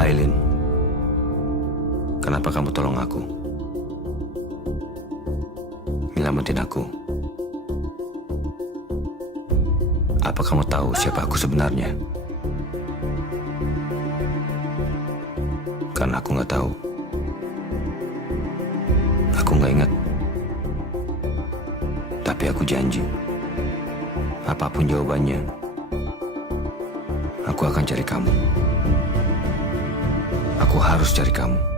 Aileen, kenapa kamu tolong aku? Nyelamatin aku. Apa kamu tahu siapa aku sebenarnya? Karena aku nggak tahu. Aku nggak ingat. Tapi aku janji, apapun jawabannya, aku akan cari kamu. Aku harus cari kamu.